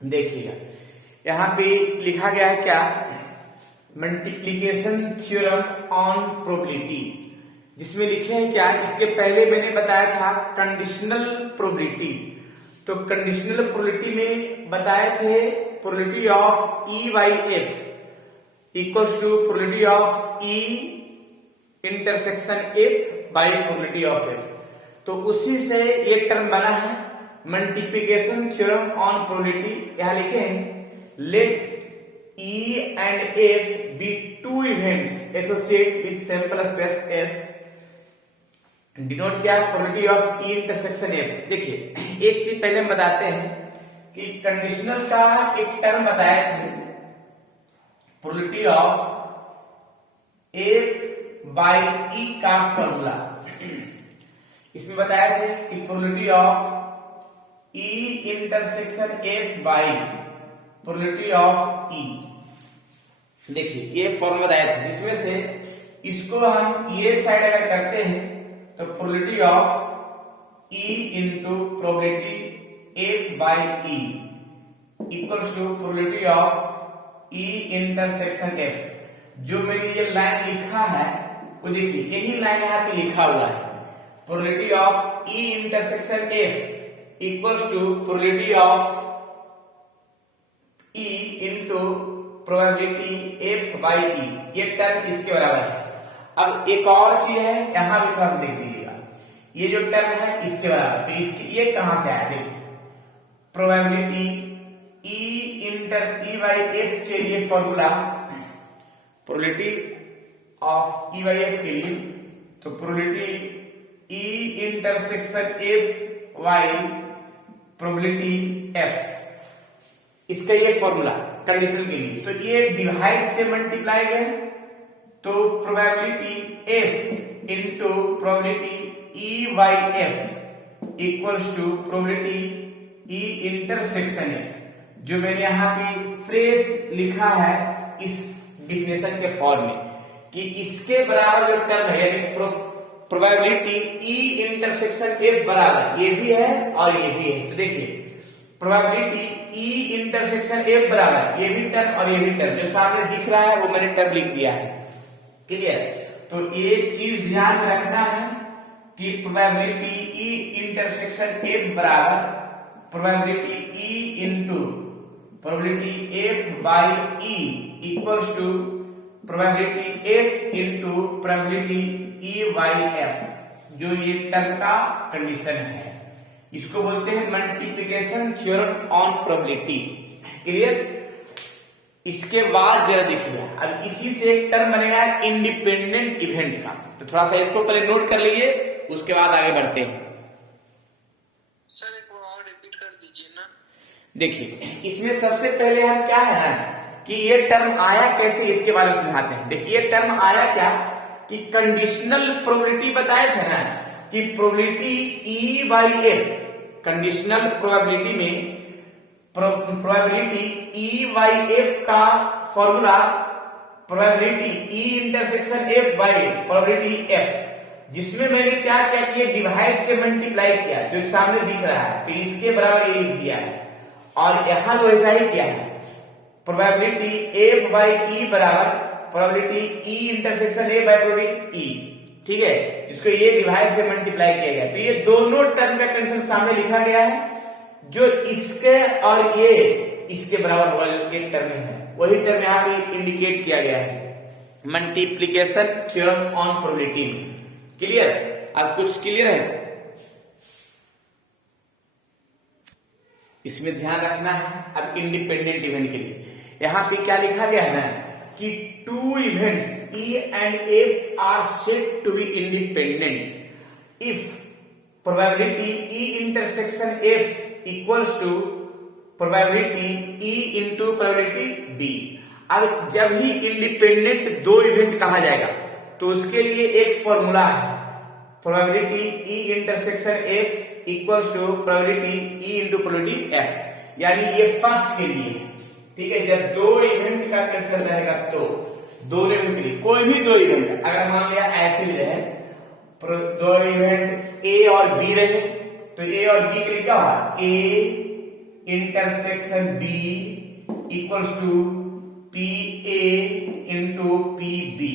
देखिएगा यहाँ पे लिखा गया है क्या, मल्टीप्लीकेशन थ्योरम ऑन प्रोबेबिलिटी, जिसमें लिखे हैं क्या, इसके पहले मैंने बताया था कंडीशनल प्रोबेबिलिटी। तो कंडीशनल प्रोबेबिलिटी में बताए थे probability of E by F equals to probability of E intersection F by probability of F. तो उसी से ये टर्म बना है मल्टीप्लिकेशन थ्योरम ऑन प्रोबेबिलिटी। यहां लिखे हैं let E and F be two events associated with sample space S, denote क्या, probability of E intersection F. देखिए एक चीज पहले हम बताते हैं कि कंडीशनल का एक टर्म बताया था probability of F by E का फॉर्मूला। इसमें बताया थे कि probability of E intersection F by probability of E. देखिए ये फॉर्मूला बताया था, जिसमें से इसको हम ये साइड अगर करते हैं तो probability of E into probability F by E equals to probability of E intersection F. जो मैंने ये लाइन लिखा है वो देखिए यही लाइन यहाँ पे लिखा हुआ है, probability of E intersection F equals to probability of E into probability F by E. ये टर्म इसके बराबर है। अब एक और चीज है, यहां भी थोड़ा सा देख लीजिएगा, ये जो टर्म है इसके बराबर, तो इसके ये कहां से आया, देखिए probability E inter E by F के लिए formula, probability of E by F के लिए तो probability E intersection F by probability F, इसका ये फॉर्मूला कंडीशन के लिए। तो ये डिवाइड से मल्टीप्लाई है तो probability F into probability E by F equals to probability E intersection F. जो मैंने यहाँ पे फ्रेज लिखा है इस डिफिनेशन के फॉर्म में कि इसके बराबर जो टर्म है यानी प्रोबेबिलिटी ई इंटरसेक्शन एफ बराबर ये भी है और ये भी है। तो देखिए प्रोबेबिलिटी ई इंटरसेक्शन एफ बराबर ये भी टर्म और ये भी टर्म, जो सामने दिख रहा है वो मैंने टर्म लिख दिया है, क्लियर। तो एक चीज ध्यान में रखना है कि प्रोबेबिलिटी ई इंटरसेक्शन एफ बराबर probability E into probability F by E equals to probability F into probability E by F. जो ये टर्म का कंडीशन है इसको बोलते हैं multiplication theorem on probability, clear. इसके बाद जरा देखिए अब इसी से एक टर्म बनेगा इंडिपेंडेंट इवेंट का, तो थोड़ा सा इसको पहले नोट कर लीजिए, उसके बाद आगे बढ़ते हैं। सर एक और रिपीट कर दीजिए ना। देखिए इसमें सबसे पहले हम क्या है ना कि ये टर्म आया कैसे, इसके बारे में समझाते हैं। देखिए ये टर्म आया क्या कि कंडीशनल प्रोबेबिलिटी बताए थे ना कि probability E by F, conditional probability में प्रोबेबिलिटी ई बाई एफ का formula probability E intersection F by probability F, जिसमें मैंने क्या क्या किया, डिवाइड से मल्टीप्लाई किया, जो सामने दिख रहा है तो इसके बराबर ये लिख दिया है। और यहां जो ऐसा ही किया है, प्रोबेबिलिटी एफ बाई ई बराबर probability E intersection A by probability E, ठीक है, इसको ये डिवाइड से मल्टीप्लाई किया गया। तो ये दोनों टर्म का कंडीशन सामने लिखा गया है, जो इसके और ये इसके बराबर होगा, एक टर्म है वही टर्म यहाँ पे इंडिकेट किया गया है मल्टीप्लिकेशन थ्योरम ऑन प्रोबेबिलिटी में, क्लियर। अब कुछ क्लियर है इसमें ध्यान रखना है। अब इंडिपेंडेंट इवेंट के लिए यहाँ पे क्या लिखा गया है ना कि two events E and F are said to be independent if probability E intersection F equals to probability E into probability B. अब जब ही इंडिपेंडेंट दो इवेंट कहा जाएगा तो उसके लिए एक फॉर्मूला है, probability E intersection F equals to probability E into probability F, यानी ये फर्स्ट के लिए, ठीक है। जब दो इवेंट का कंडीशन रहेगा तो दोनों इवेंट के लिए कोई भी दो इवेंट अगर मान लिया ऐसे भी रहे, दो इवेंट ए और बी रहे, तो ए और बी के लिए क्या होगा, A intersection B equals to P A into P B.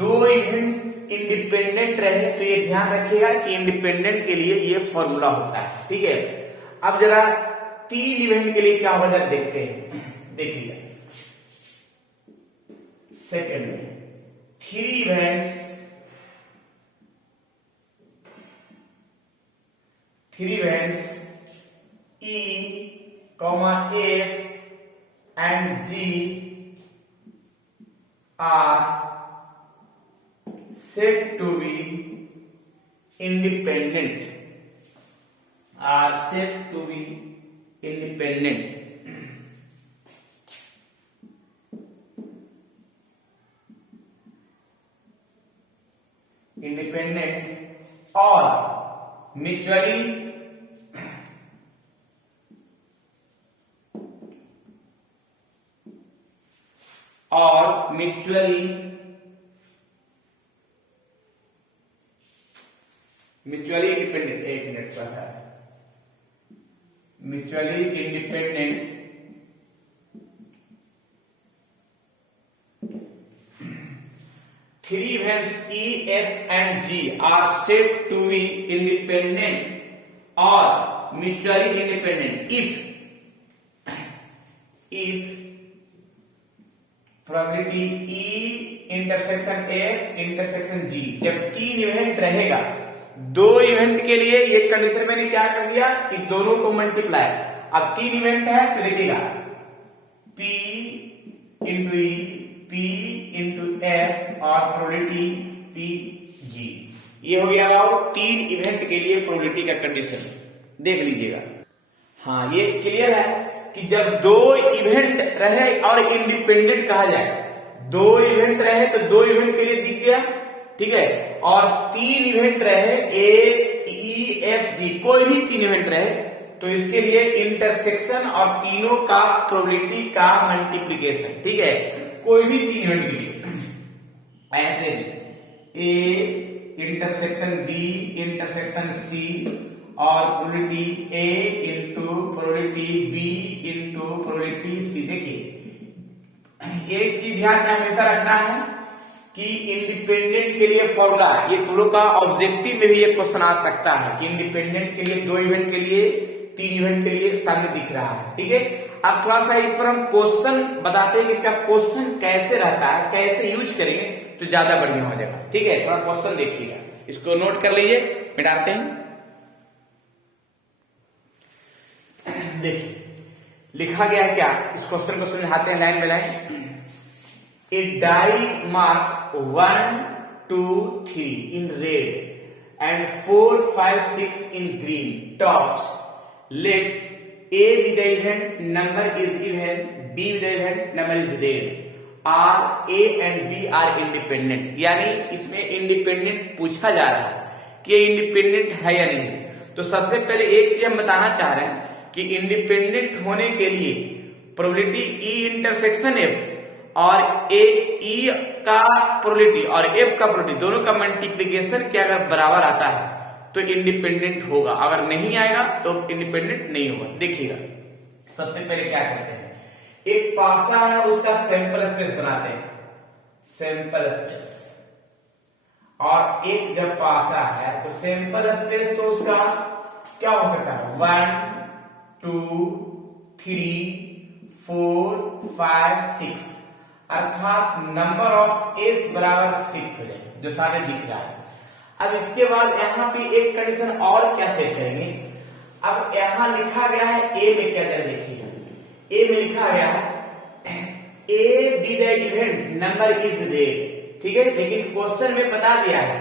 दो इवेंट इंडिपेंडेंट रहे तो ये ध्यान रखिएगा कि इंडिपेंडेंट के लिए ये फॉर्मूला होता है, ठीक है। अब जरा तीन इवेंट के लिए क्या होगा जरा देखते हैं, देखिए सेकेंड में three events E, F and G are said to be independent. और mutually इंडिपेंडेंट, एक मिनट का है, mutually independent three events E, F and G are said to be independent or mutually independent if probability E intersection F intersection G, जब तीन event रहेगा, दो event के लिए ये कंडीशन मैंने क्या कर दिया कि दोनों को मल्टीप्लाई, अब तीन इवेंट है तो देखिएगा P into E, P into F और प्रोबेबिलिटी P G, ये हो गया वो तीन इवेंट के लिए प्रोबेबिलिटी का कंडीशन, देख लीजिएगा। हाँ, ये क्लियर है कि जब दो इवेंट रहे और इंडिपेंडेंट कहा जाए, दो इवेंट रहे तो दो इवेंट के लिए दिख गया, ठीक है, और तीन इवेंट रहे ए ई एफ जी, कोई भी तीन इवेंट रहे तो इसके लिए इंटरसेक्शन और तीनों का प्रोबेबिलिटी का मल्टीप्लीकेशन, ठीक है, कोई भी तीन इवेंट के लिए ऐसे A intersection B intersection C और probability A into probability B into probability C. देखिए एक चीज ध्यान में हमेशा रखना है कि इंडिपेंडेंट के लिए फॉर्मूला, ये दोनों का ऑब्जेक्टिव में भी ये क्वेश्चन आ सकता है कि इंडिपेंडेंट के लिए दो इवेंट के लिए तीन इवेंट के लिए सामने दिख रहा है, ठीक है। अब थोड़ा सा इस पर हम क्वेश्चन बताते हैं कि इसका क्वेश्चन कैसे रहता है, कैसे यूज करेंगे तो ज्यादा बढ़िया हो जाएगा, ठीक है। थोड़ा क्वेश्चन देखिएगा, इसको नोट कर लीजिए, मिटाते हैं। देखिए लिखा गया है क्या, इस क्वेश्चन को समझाते हैं line by line. A die mark 1 2 3 in red and 4 5 6 in green tossed, let A be the event number is even, B be the event number is red, are A and B are independent। यानी इसमें independent पूछा जा रहा है कि independent है या नहीं। तो सबसे पहले एक चीज हम बताना चाह रहे हैं कि इंडिपेंडेंट होने के लिए प्रोबेबिलिटी E इंटरसेक्शन F और ए ई का प्रोबेबिलिटी और एफ का प्रोबेबिलिटी दोनों का मल्टीप्लिकेशन क्या अगर बराबर आता है तो इंडिपेंडेंट होगा, अगर नहीं आएगा तो इंडिपेंडेंट नहीं होगा। देखिएगा सबसे पहले क्या करते हैं, एक पासा है उसका सैंपल स्पेस बनाते हैं, सैंपल स्पेस, और एक जब पासा है तो सैंपल स्पेस तो उसका क्या हो सकता है 1 2 3 4 5 6, अर्थात नंबर ऑफ एस बराबर 6 हो जाएगा जो सामने दिख रहा है। अब इसके बाद यहाँ पे एक कंडीशन और क्या सेट करेंगे, अब यहाँ लिखा गया है ए में क्या जरा देखिएगा, ए में लिखा गया है ए be the event number is red, ठीक है, लेकिन क्वेश्चन में बता दिया है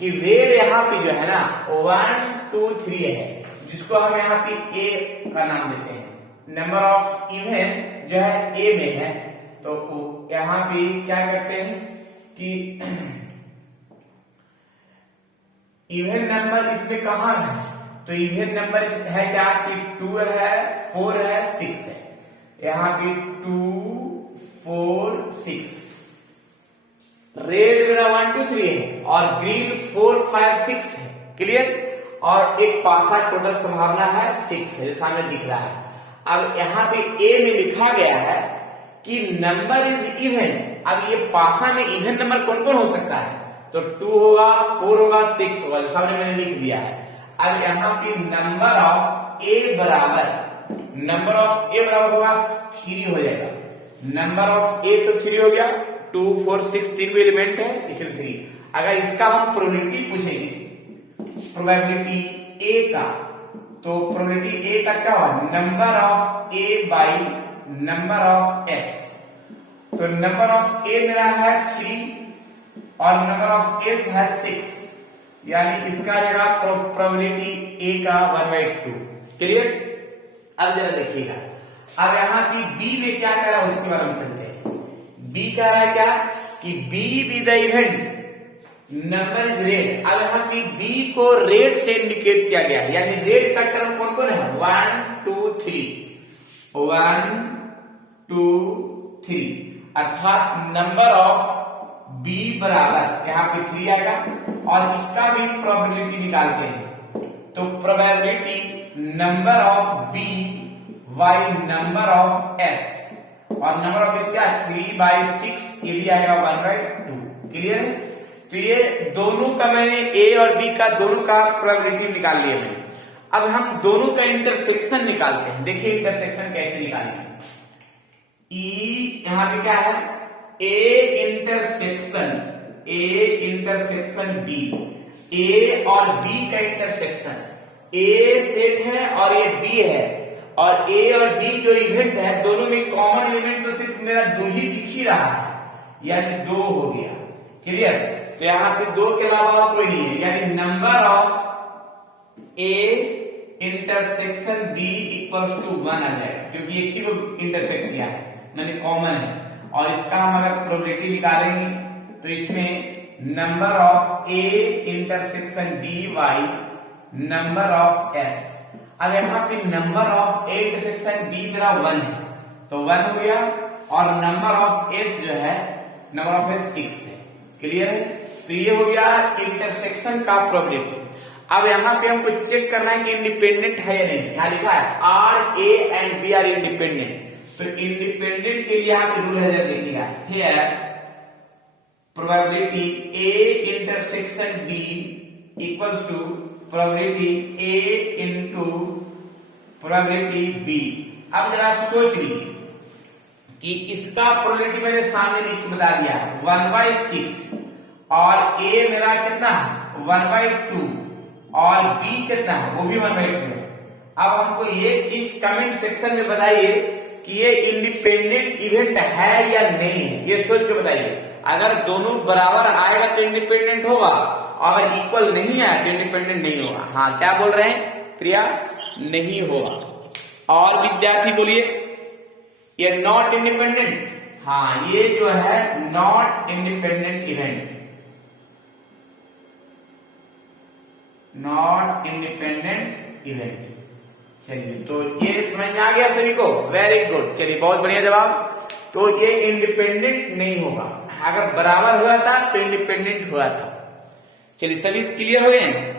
कि रेड यहाँ पे जो है ना 1 2 3 है, जिसको हम यहाँ पे ए का नाम देते हैं, नंबर ऑफ इवेंट जो है ए में है, तो यहाँ पे क्या करते हैं कि इवन नंबर इसमें कहां है, तो इवन नंबर है क्या कि 2 है 4 है 6 है, यहाँ पे 2 4 6, रेड मेरा 1 2 3 है और ग्रीन 4 5 6 है, क्लियर। और एक पासा टोटल संभावना है 6 है, जो सामने दिख रहा है। अब यहाँ पे ए में लिखा गया है कि नंबर इज इवन। अब ये पासा में इवन नंबर कौन कौन हो सकता है, तो 2 होगा, 4 होगा, 6 होगा, जो सामने मैंने लिख दिया है। अब यहाँ पे नंबर ऑफ ए बराबर होगा 3 हो जाएगा। नंबर ऑफ ए तो 3 हो गया, 2, 4, 6 तीन एलिमेंट है, इसलिए 3। अगर इसका हम प्रोबेबिलिटी पूछेंगे, प्रोबेबिलिटी ए का, तो प्रोबेबिलिटी ए का क्या हुआ, number of A by number of S. तो नंबर ऑफ ए मेरा है 3 और नंबर ऑफ एस है 6, यानी इसका जगह प्रोबेबिलिटी ए का 1/2। क्लियर। अब जरा देखिएगा, अब यहाँ पे बी में क्या कह रहा है उसके बारे में चलते हैं। बी कह रहा है क्या कि B be the event number is red. अब यहाँ पे बी को रेड से इंडिकेट किया गया है, यानी रेड का क्रम कौन कौन है, 1 2 3, 1 2 3, अर्थात नंबर ऑफ बी बराबर यहाँ पे 3 आएगा। और इसका भी प्रोबेबिलिटी निकालते हैं, तो probability number of B by number of S, और नंबर ऑफ एस क्या 3/6, ये भी आएगा 1/2। क्लियर है। तो ये दोनों का मैंने ए और बी का दोनों का प्रोबेबिलिटी निकाल लिया मैंने। अब हम दोनों का इंटरसेक्शन निकालते हैं। देखिए इंटरसेक्शन कैसे निकालेंगे। ई यहां पे क्या है, ए इंटरसेक्शन बी, ए और बी का इंटरसेक्शन, ए सेट है और ये बी है, और ए और बी जो इवेंट है दोनों में कॉमन इवेंट तो सिर्फ मेरा 2 ही दिख ही रहा है, यानी 2 हो गया। क्लियर। तो यहाँ पे 2 के अलावा कोई नहीं है, यानी number of A intersection B equals to 1 आ जाएगा, क्योंकि एक ही को इंटरसेक्ट किया है, मैंने कॉमन है। और इसका हम अगर प्रोबेबिलिटी निकालेंगे तो इसमें number of A intersection B by number of S. अब यहाँ पे number of A intersection B मेरा 1 है, तो 1 हो गया, और नंबर ऑफ एस जो है, नंबर ऑफ एस 6 है। क्लियर है। तो ये हो गया इंटरसेक्शन का प्रोबेबिलिटी। अब यहाँ पे हमको चेक करना है कि इंडिपेंडेंट है या नहीं। यहाँ लिखा है are A and B are independent, तो इंडिपेंडेंट के लिए यहाँ पे रूल है, देखिएगा here probability A intersection B equals to probability A into probability B. अब जरा सोच लीजिए कि इसका प्रोबेबिलिटी मैंने सामने लिख के बता दिया 1/6, और ए मेरा कितना है 1/2, और बी कितना है वो भी 1/2 है। अब हमको एक चीज कमेंट सेक्शन में बताइए कि ये इंडिपेंडेंट इवेंट है या नहीं है, ये सोच के बताइए। अगर दोनों बराबर आएगा तो इंडिपेंडेंट होगा, और अगर इक्वल नहीं आया तो इंडिपेंडेंट नहीं होगा। हाँ क्या बोल रहे हैं प्रिया, नहीं होगा। और विद्यार्थी बोलिए ये नॉट इंडिपेंडेंट, हाँ ये जो है not independent event, not independent event. चलिए तो ये समझ में आ गया सभी को, वेरी गुड। चलिए बहुत बढ़िया जवाब। तो ये इंडिपेंडेंट नहीं होगा, अगर बराबर हुआ था तो इंडिपेंडेंट हुआ था। चलिए सभी क्लियर हो गए।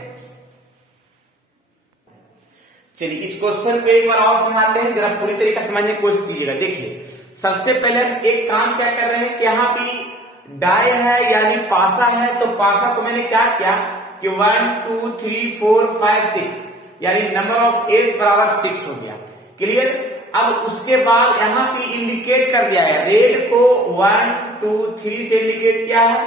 चलिए इस क्वेश्चन को एक बार और समझाते हैं, जरा पूरी तरीके से समझने की कोशिश कीजिएगा। देखिए सबसे पहले हम एक काम क्या कर रहे हैं कि यहाँ पे डाई है यानी पासा है, तो पासा को मैंने क्या किया कि 1 2 3 4 5 6, यानी नंबर ऑफ एस बराबर 6 हो गया। क्लियर। अब उसके बाद यहाँ पे इंडिकेट कर दिया है, रेड को 1 2 3 से इंडिकेट किया है,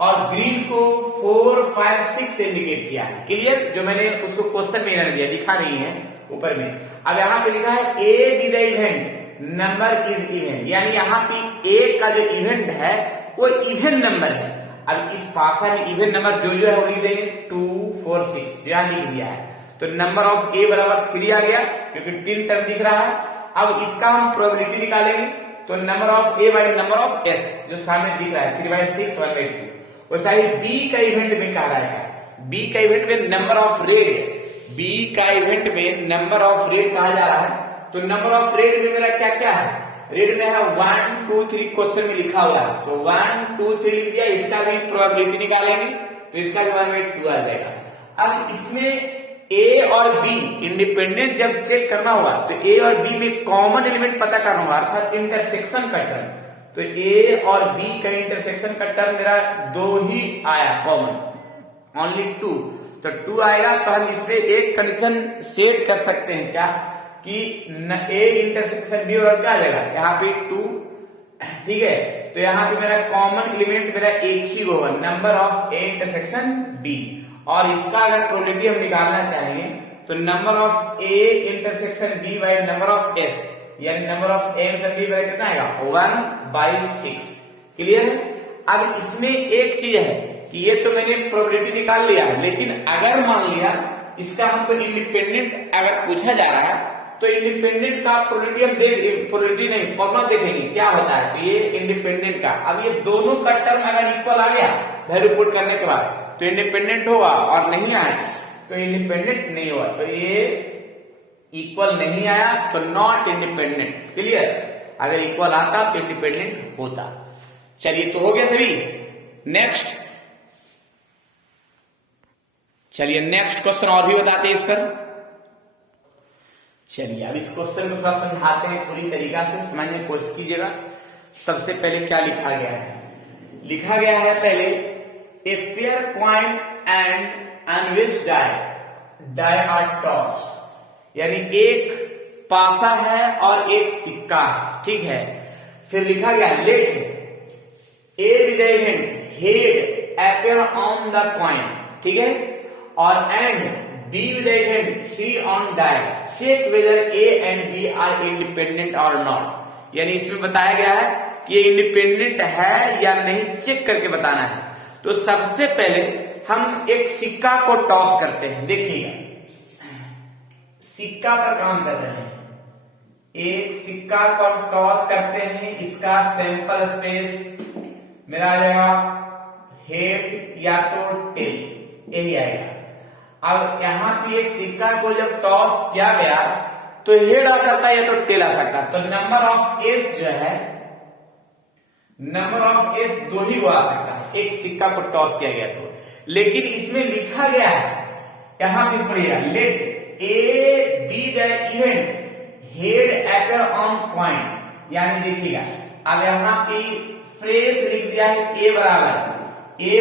और ग्रीन को 4 5 6 से इंडिकेट किया है। क्लियर। जो मैंने उसको क्वेश्चन में दिया, दिखा नहीं है ऊपर में। अब यहाँ पे लिखा है ए be the event number is even, यानी यहाँ पे ए का जो इवेंट है वो इवन नंबर है। अब इस पासा में इवन नंबर जो है वो लिख देंगे 2 4 6, यहाँ लिख दिया है। तो नंबर ऑफ ए बराबर 3 आ गया, क्योंकि 3 टर्म दिख रहा है। अब इसका हम प्रोबेबिलिटी निकालेंगे, तो number of A by number of S जो सामने दिख रहा है 3/6 1/2। वैसा ही बी का इवेंट में कह रहा है, बी का इवेंट में नंबर ऑफ रेड, बी का इवेंट में नंबर ऑफ रेड कहा जा रहा है। तो नंबर ऑफ रेड में मेरा क्या क्या है, रेड में है 1 2 3 क्वेश्चन में लिखा हुआ है, तो 1 2 3 लिख दिया। इसका भी प्रोबेबिलिटी निकालेंगे तो इसका भी 1/2 आ जाएगा। अब इसमें ए और बी इंडिपेंडेंट जब चेक करना होगा तो ए और बी में कॉमन एलिमेंट पता करना होगा, अर्थात इंटरसेक्शन का टर्म। तो ए और बी का इंटरसेक्शन का टर्म मेरा 2 ही आया कॉमन, ओनली 2। तो 2 आएगा तो हम इसमें एक कंडीशन सेट कर सकते हैं क्या कि ए इंटरसेक्शन बी और क्या आ जाएगा यहाँ पे 2, ठीक है। तो यहाँ पे मेरा कॉमन एलिमेंट मेरा एक ही होगा, number of A intersection B. और इसका अगर प्रोबेबिलिटी हम निकालना चाहेंगे तो number of A intersection B by number of S, यानी number of A intersection B by कितना आएगा 1/6। क्लियर है। अब इसमें एक चीज है कि ये तो मैंने प्रोबेबिलिटी निकाल लिया, लेकिन अगर मान लिया इसका हमको इंडिपेंडेंट अगर पूछा जा रहा है तो इंडिपेंडेंट का प्रोबेबिलिटी हम प्रोबेबिलिटी नहीं फॉर्मूला देखेंगे क्या होता है। तो ये इंडिपेंडेंट का, अब ये दोनों का टर्म अगर इक्वल आ गया वैल्यू पुट करने के बाद तो इंडिपेंडेंट होगा, और नहीं आया तो इंडिपेंडेंट नहीं होगा। तो ये इक्वल नहीं आया तो नॉट इंडिपेंडेंट। क्लियर। अगर इक्वल आता तो इंडिपेंडेंट होता। चलिए तो हो गया सभी। नेक्स्ट, चलिए नेक्स्ट क्वेश्चन और भी बताते हैं इस पर। चलिए अब इस क्वेश्चन को थोड़ा समझाते हैं पूरी तरीका से समझने की कोशिश कीजिएगा। सबसे पहले क्या लिखा गया है, लिखा गया है पहले a fair coin and unbiased die are tossed, यानी एक पासा है और एक सिक्का है, ठीक है। फिर लिखा गया let A with head appear on the coin, ठीक है, और and B with hand 3 on die, check whether A and B are independent और नॉट। यानी इसमें बताया गया है कि ये इंडिपेंडेंट है या नहीं, चेक करके बताना है। तो सबसे पहले हम एक सिक्का को टॉस करते हैं। देखिएगा सिक्का पर काम कर रहे हैं, एक सिक्का को टॉस करते हैं। इसका सैंपल स्पेस मेरा आ जाएगा हेड या तो टेल, यही आएगा। अब यहाँ पे एक सिक्का को जब टॉस किया गया तो हेड आ सकता है या तो टेल आ सकता है। तो नंबर ऑफ एस जो है, नंबर ऑफ एस 2 ही आ सकता है एक सिक्का को टॉस किया गया तो। लेकिन इसमें लिखा गया है यहाँ पे पढ़िएगा let A be the event head appear on coin, यानी देखिएगा अब यहाँ पे फ्रेज लिख दिया है ए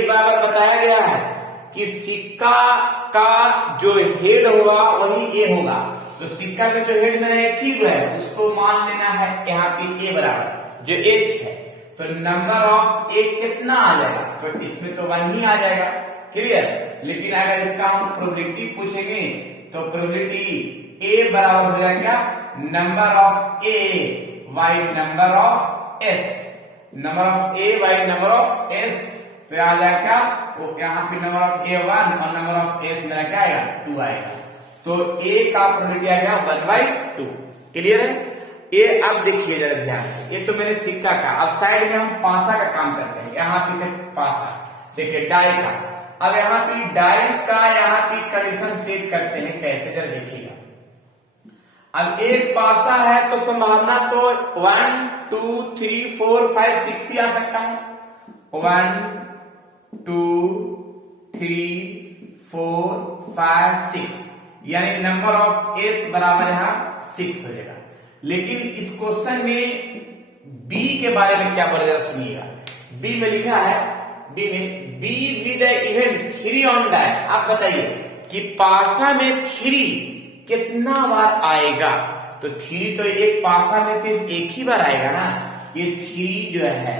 बराबर बताया गया है कि सिक्का का जो हेड होगा वही ए होगा। तो सिक्का का जो हेड मेरा एक ही है उसको मान लेना है यहाँ पे ए बराबर जो एच है। तो नंबर ऑफ ए कितना आ जाएगा, तो इसमें तो 1 ही आ जाएगा। क्लियर। लेकिन अगर इसका हम प्रोबेबिलिटी पूछेंगे तो प्रोबेबिलिटी ए बराबर हो जाएगा number of A by number of S, number of A by number of S. तो आ जाएगा वो यहाँ पे नंबर ऑफ ए 1 और नंबर ऑफ एस मेरा क्या आएगा 2 आएगा। तो ए का प्रोबेबिलिटी आएगा 1/2। क्लियर है। ये अब देखिए जरा ध्यान से, ये तो मेरे सिक्का का। अब साइड में हम पासा का काम करते हैं, यहाँ पे से पासा देखिए डाई का। अब यहाँ पे डाइस का यहाँ पे कंडीशन सेट करते हैं कैसे, जरा देखिएगा। अब एक पासा है तो संभावना तो 1 2 3 4 5 6 ही आ सकता है। 1 2 3 4 5 6, यानी नंबर ऑफ एस बराबर यहाँ 6 हो जाएगा। लेकिन इस क्वेश्चन में बी के बारे में क्या बोला जाएगा सुनिएगा। बी में लिखा है, बी में B with event 3 on die. आप बताइए कि पासा में 3 कितना बार आएगा। तो 3 तो एक पासा में सिर्फ एक ही बार आएगा ना। ये 3 जो है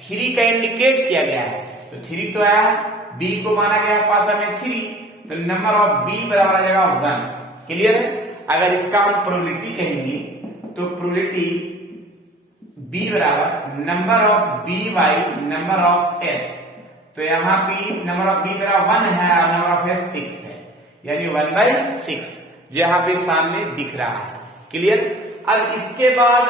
3 का इंडिकेट किया गया है, तो 3 तो आया, बी को माना गया पासा में 3, तो नंबर ऑफ बी बराबर आ जाएगा 1। क्लियर है। अगर इसका हम प्रोबेबिलिटी कहेंगे तो प्रोबेबिलिटी बी बराबर number of B by number of S. तो यहाँ पे नंबर ऑफ बी मेरा 1 है और नंबर ऑफ एस 6 है, यानी 1/6 जो यहाँ पे सामने दिख रहा है। क्लियर। अब इसके बाद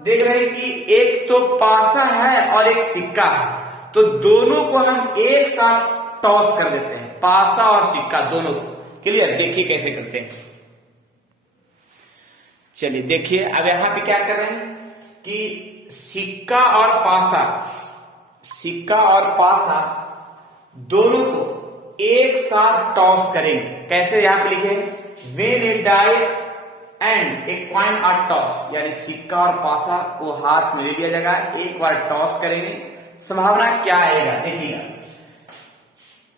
देख रहे हैं कि एक तो पासा है और एक सिक्का है, तो दोनों को हम एक साथ टॉस कर देते हैं, पासा और सिक्का दोनों को। क्लियर। देखिए कैसे करते हैं। चलिए देखिए अब यहां पे क्या कर रहे हैं कि सिक्का और पासा दोनों को एक साथ टॉस करेंगे। कैसे यहाँ पे लिखे, when a die and a coin are toss, यानी सिक्का और पासा को हाथ में ले लिया जाएगा, एक बार टॉस करेंगे, संभावना क्या आएगा देखिएगा।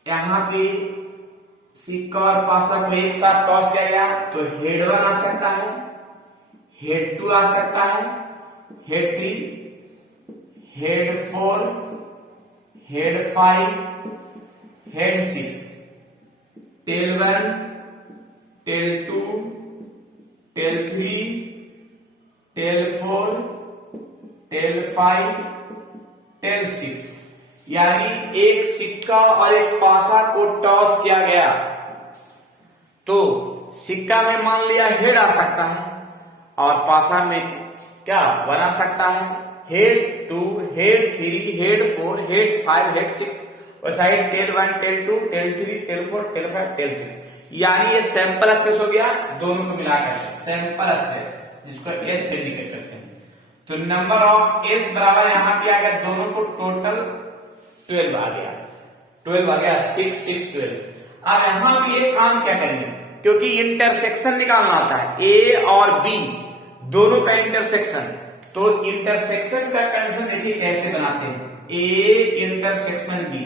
यहाँ पे सिक्का और पासा को एक साथ टॉस किया गया तो हेड 1 आ सकता है, हेड 2 आ सकता है, head 3, head 4, head 5, head 6, tail 1, tail 2, tail 3, tail 4, tail 5, tail 6, यानी एक सिक्का और एक पासा को टॉस किया गया तो सिक्का में मान लिया हेड आ सकता है और पासा में क्या 1 आ सकता है, head 2, head 3, head 4, head 5, head 6 और side tail 1, tail 2, tail 3, tail 4, tail 5, tail 6, यानी ये सैंपल स्पेस हो गया दोनों को मिलाकर सैंपल स्पेस, जिसको एस से इंडिकेट करते हैं। तो नंबर ऑफ एस बराबर यहां पे आ गया, दोनों को टोटल 12 आ गया, 12 आ गया, 6, 6, 12। अब यहां पे एक काम क्या करेंगे, क्योंकि इंटरसेक्शन निकालना आता है ए और बी दोनों का इंटरसेक्शन, तो इंटरसेक्शन का कंडीशन देखिए कैसे बनाते हैं, ए इंटरसेक्शन बी।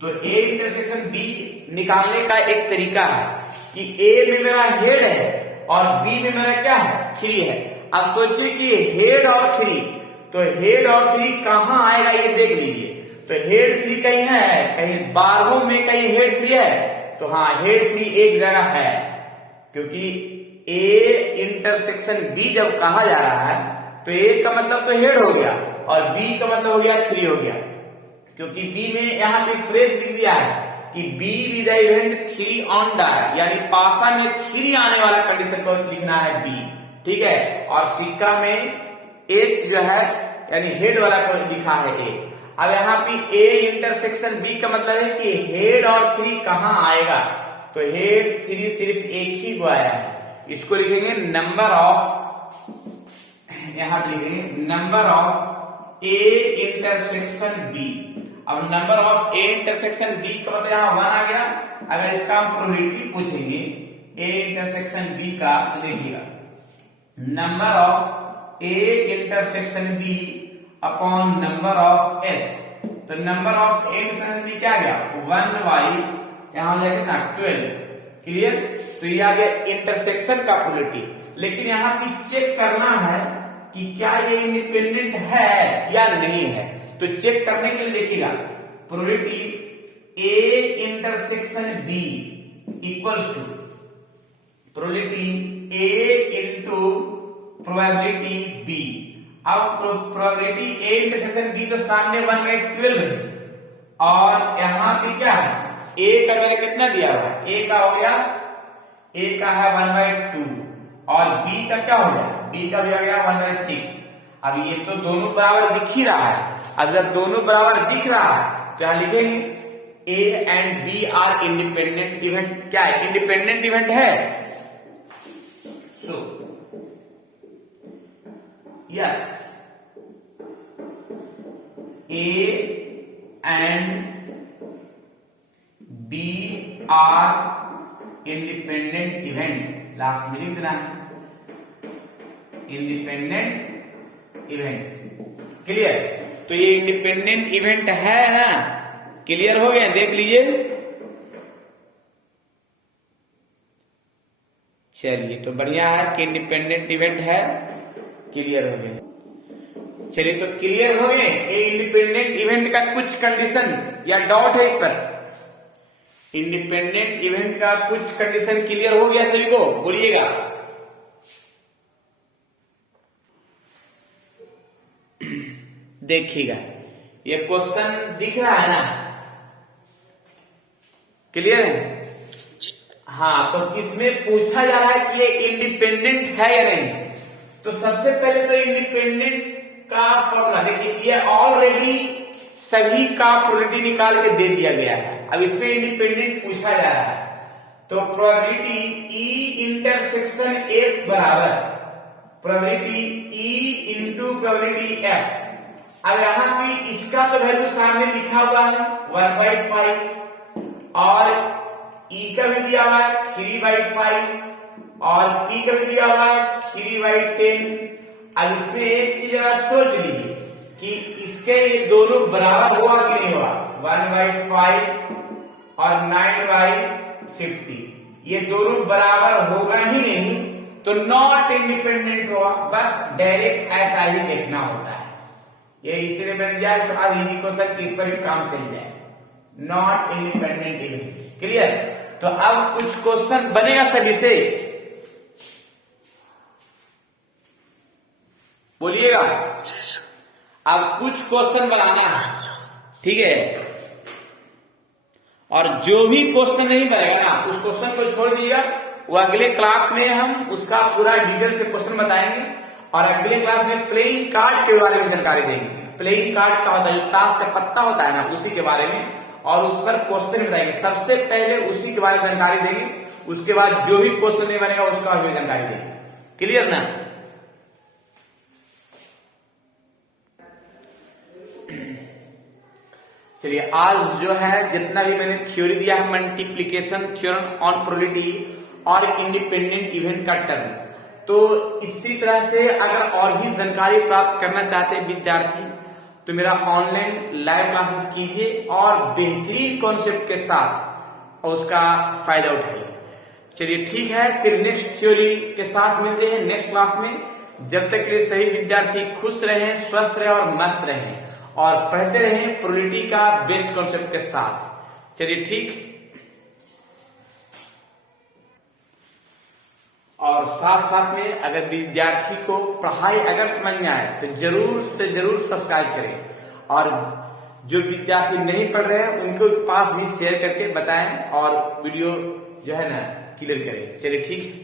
तो ए इंटरसेक्शन बी निकालने का एक तरीका है कि ए में मेरा हेड है और बी में मेरा क्या है 3 है। अब सोचिए कि हेड और 3, तो हेड और 3 कहां आएगा ये देख लीजिए। तो हेड 3 कहीं है, कहीं 12 में कहीं हेड 3 है, तो हाँ हेड 3 एक जगह है, क्योंकि ए इंटरसेक्शन बी जब कहा जा रहा है तो ए का मतलब तो हेड हो गया और बी का मतलब हो गया 3 हो गया, क्योंकि बी में यहां पे फ्रेश लिख दिया है कि B with the event 3 on die, यानी पासा में 3 आने वाला कंडीशन को लिखना है बी, ठीक है, और सिक्का में एच जो है यानी हेड वाला को लिखा है ए। अब यहाँ पे ए इंटरसेक्शन बी का मतलब है कि हेड और 3 कहां आएगा, तो हेड 3 सिर्फ एक ही को आया है, इसको लिखेंगे नंबर ऑफ, यहां पे लिखेंगे number of A intersection B. अब number of A intersection B का मतलब यहाँ 1 आ गया। अगर इसका हम प्रोबेबिलिटी पूछेंगे ए इंटरसेक्शन बी का, तो देखिएगा number of A intersection B upon number of S, तो number of A intersection B क्या आ गया 1 बाई यहां जाएगा ना 12, क्लियर। तो ये आ गया इंटरसेक्शन का प्रोबेबिलिटी। लेकिन यहाँ पे चेक करना है कि क्या ये इंडिपेंडेंट है या नहीं है, तो चेक करने के लिए देखिएगा probability A intersection B equals to probability A into probability B. अब प्रोबेबिलिटी ए इंटरसेक्शन बी तो सामने 1/12 है और यहाँ पे क्या है ए का मैंने कितना दिया हुआ है, ए का हो गया, ए का है 1/2 और बी का क्या हो गया, बी का भी आ गया 1/6। अब ये तो दोनों बराबर दिख ही रहा है, अगर दोनों बराबर दिख रहा है तो यहां लिखेंगे A and B are independent event. क्या है, इंडिपेंडेंट इवेंट है। So yes, A and B are independent event, last में लिख देना है इंडिपेंडेंट इवेंट, क्लियर। तो ये इंडिपेंडेंट इवेंट है ना, क्लियर हो गया, देख लीजिए। चलिए तो बढ़िया है कि इंडिपेंडेंट इवेंट है, क्लियर हो गया। चलिए तो क्लियर हो गए ये इंडिपेंडेंट इवेंट का कुछ कंडीशन या डाउट है इस पर, इंडिपेंडेंट इवेंट का कुछ कंडीशन क्लियर हो गया सभी को, बोलिएगा। देखिएगा ये क्वेश्चन दिख रहा है ना, क्लियर है। हाँ, तो इसमें पूछा जा रहा है कि ये इंडिपेंडेंट है या नहीं। तो सबसे पहले तो इंडिपेंडेंट का फॉर्मूला देखिए, ये ऑलरेडी सभी का प्रोबेबिलिटी निकाल के दे दिया गया है। अब इसमें इंडिपेंडेंट पूछा जा रहा है, तो प्रोबेबिलिटी ई इंटरसेक्शन एफ बराबर probability E into probability F. अब यहां पे इसका तो वैल्यू सामने लिखा हुआ है 1/5 और ई का भी दिया हुआ है 3/5 और पी का भी दिया हुआ है 3/10। अब इसमें एक चीज जरा सोच लीजिए कि इसके ये दोनों बराबर हुआ कि नहीं हुआ, 1/5 और 9/50, ये दोनों बराबर होगा ही नहीं तो नॉट इंडिपेंडेंट हुआ। बस डायरेक्ट ऐसा ही देखना होता है, ये इसीलिए बन जाए तो आज इसी क्वेश्चन इस पर भी काम चल जाए, नॉट इंडिपेंडेंट इवेंट। क्लियर? तो अब कुछ क्वेश्चन बनेगा सभी से, बोलिएगा। अब कुछ क्वेश्चन बनाना है, ठीक है? और जो भी क्वेश्चन नहीं बनेगा ना उस क्वेश्चन को छोड़ दीजिएगा, वो अगले क्लास में हम उसका पूरा डिटेल से क्वेश्चन बताएंगे और अगले क्लास में प्लेइंग कार्ड के बारे में जानकारी देंगे। प्लेइंग कार्ड का होता है, जो ताश का पत्ता होता है ना, उसी के बारे में, और उस पर क्वेश्चन बताएंगे। सबसे पहले उसी के बारे में जानकारी देंगे, उसके बाद जो भी क्वेश्चन नहीं बनेगा उसका भी जानकारी देंगे। क्लियर ना? चलिए, आज जो है जितना भी मैंने थ्योरी दिया है, मल्टीप्लिकेशन थ्योरम ऑन प्रोबेबिलिटी और इंडिपेंडेंट इवेंट का टर्म, तो इसी तरह से अगर और भी जानकारी प्राप्त करना चाहते हैं विद्यार्थी तो मेरा ऑनलाइन लाइव क्लासेस कीजिए और बेहतरीन कॉन्सेप्ट के साथ उसका फायदा उठाइए। चलिए ठीक है, फिर नेक्स्ट थ्योरी के साथ मिलते हैं नेक्स्ट क्लास में। जब तक के लिए सही विद्यार्थी खुश रहें, स्वस्थ रहें और मस्त रहें और पढ़ते रहें प्रोबेबिलिटी का बेस्ट कॉन्सेप्ट के साथ। चलिए ठीक, और साथ साथ में अगर विद्यार्थी को पढ़ाई अगर समझ में आए तो जरूर से जरूर सब्सक्राइब करें, और जो विद्यार्थी नहीं पढ़ रहे हैं उनको पास भी शेयर करके बताएं और वीडियो जो है ना क्लियर करें। चलिए ठीक।